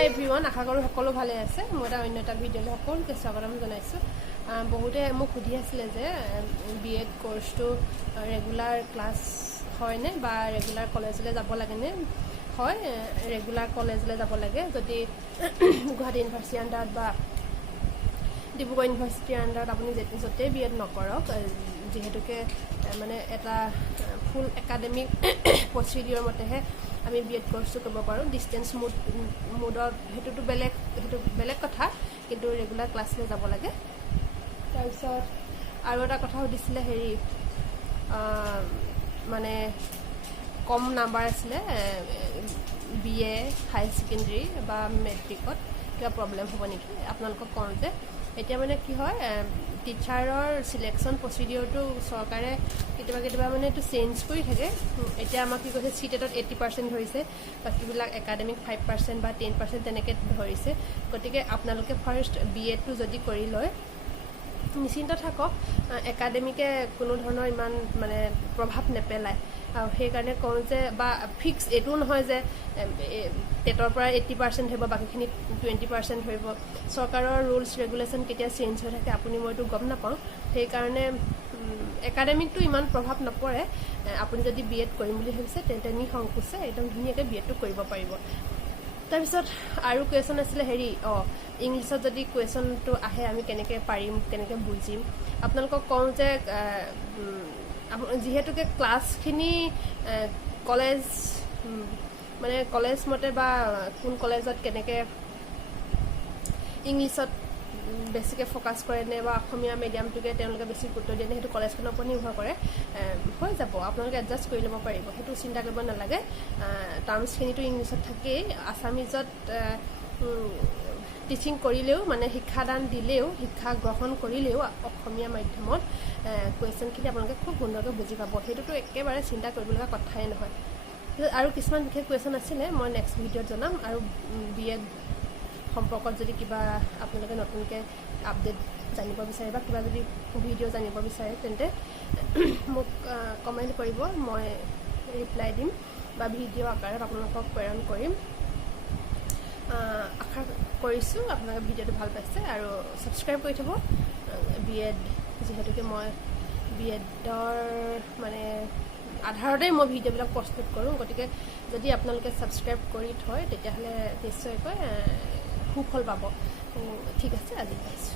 হাই everyone, আশা কৰোঁ সকলো ভালে আছে। মই এটা অন্য এটা ভিডিঅ'লৈ সকলোকে স্বাগতম জনাইছোঁ। বহুতে মোক সুধি আছিলে যে বি এড কোৰ্চটো ৰেগুলাৰ ক্লাছ হয়নে বা ৰেগুলাৰ কলেজলৈ যাব লাগেনে? হয়, ৰেগুলাৰ কলেজলৈ যাব লাগে। যদি গুৱাহাটী ইউনিভাৰ্চিটিৰ আণ্ডাৰত বা ডিব্ৰুগড় ইউনিভাৰ্চিটিৰ আণ্ডাৰত আপুনি য'তেই বি এড নকৰক, যিহেতুকে মানে এটা ফুল একাডেমিক প্ৰচিডিঅ'ৰ মতেহে আমি বি এড কোৰ্চটো কৰিব পাৰোঁ। ডিষ্টেঞ্চ মুডত সেইটো বেলেগ কথা, কিন্তু ৰেগুলাৰ ক্লাছলৈ যাব লাগে। তাৰপিছত আৰু এটা কথা সুধিছিলে, মানে কম নাম্বাৰ আছিলে বি এ হাই ছেকেণ্ডেৰী বা মেট্ৰিকত, কিবা প্ৰব্লেম হ'ব নেকি? আপোনালোকক কওঁ যে এতিয়া মানে কি হয়, টিচাৰৰ চিলেকশ্যন প্ৰচিডিঅ'ৰটো চৰকাৰে কেতিয়াবা মানে এইটো চেঞ্জ কৰি থাকে। এতিয়া আমাক কি কৈছে, চিটেটত 80% ধৰিছে, বাকীবিলাক একাডেমিক 5% বা 10% তেনেকৈ ধৰিছে। গতিকে আপোনালোকে ফাৰ্ষ্ট বি এডটো যদি কৰি লয়, নিশ্চিন্ত থাকক, একাডেমিকে কোনো ধৰণৰ ইমান মানে প্ৰভাৱ নেপেলায়। আৰু সেইকাৰণে কওঁ যে, বা ফিক্স এইটোও নহয় যে টেটৰ পৰা 80% ধৰিব, বাকীখিনি 20% ধৰিব। চৰকাৰৰ ৰুলছ ৰেগুলেশ্যন কেতিয়া চেঞ্জ হৈ থাকে আপুনি মইতো গম নাপাওঁ। সেইকাৰণে একাডেমিকটো ইমান প্ৰভাৱ নপৰে। আপুনি যদি বি এড কৰিম বুলি ভাবিছে তেন্তে নিসংকোচে একদম ধুনীয়াকৈ বি এডটো কৰিব পাৰিব। তাৰপিছত আৰু কুৱেশ্যন আছিলে, ইংলিছত যদি কুৱেশ্যনটো আহে আমি কেনেকৈ পাৰিম, কেনেকৈ বুজিম? আপোনালোকক কওঁ যে যিহেতুকে ক্লাছখিনি কলেজ মানে কলেজ মতে বা কোন কলেজত কেনেকৈ ইংলিছত বেছিকৈ ফ'কাছ কৰে নে বা অসমীয়া মিডিয়ামটোকে তেওঁলোকে বেছি গুৰুত্ব দিয়ে নে, সেইটো কলেজখনৰ ওপৰত নিৰ্ভৰ কৰে। হৈ যাব, আপোনালোকে এডজাষ্ট কৰি ল'ব পাৰিব, সেইটো চিন্তা কৰিব নালাগে। টাৰ্মছখিনিতো ইংলিছত থাকেই। আছামিজত টিচিং কৰিলেও, মানে শিক্ষাদান দিলেও, শিক্ষা গ্ৰহণ কৰিলেও অসমীয়া মাধ্যমত কুৱেশ্যনখিনি আপোনালোকে খুব সুন্দৰকৈ বুজি পাব। সেইটোতো একেবাৰে চিন্তা কৰিবলগা কথাই নহয়। আৰু কিছুমান বিশেষ কুৱেশ্যন আছিলে, মই নেক্সট ভিডিঅ'ত জনাম। আৰু বি এড সম্পৰ্কত যদি কিবা আপোনালোকে নতুনকৈ আপডেট জানিব বিচাৰে বা কিবা যদি ভিডিঅ' জানিব বিচাৰে তেন্তে মোক কমেণ্ট কৰিব, মই ৰিপ্লাই দিম বা ভিডিঅ' আকাৰত আপোনালোকক প্ৰেৰণ কৰিম। আশা কৰিছোঁ আপোনালোকে ভিডিঅ'টো ভাল পাইছে আৰু ছাবস্ক্ৰাইব কৰি থ'ব। বি এড যিহেতুকে মই বি এডৰ মানে আধাৰতেই মই ভিডিঅ'বিলাক প্ৰস্তুত কৰোঁ, গতিকে যদি আপোনালোকে ছাবস্ক্ৰাইব কৰি থয় তেতিয়াহ'লে নিশ্চয়কৈ সুফল পাব। ঠিক আছে, আজি পাইছোঁ।